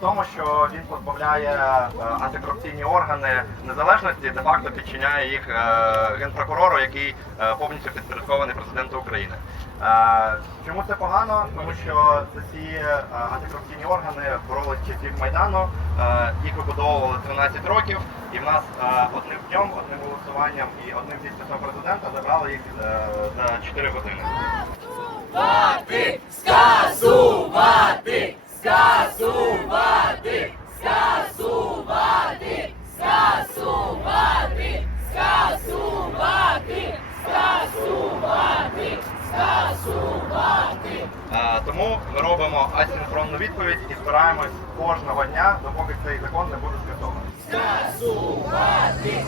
тому, що він позбавляє е, антикорупційні органи незалежності, де факто підчиняє їх е, генпрокурору, який е, повністю підпорядкований президенту України. Чому це погано? Тому що ці антикорупційні органи боролись часів майдану, їх вибудовували 13 років, і в нас одним днем, одним голосуванням і одним підписом президента забрали їх за 4 години. Скасувати! Скасувати! Скасувати! Скасувати! Скасувати! Скасувати! Е, Тому ми робимо асинхронну відповідь і збираємось кожного дня, допоки цей закон не буде скасований. Скасувати!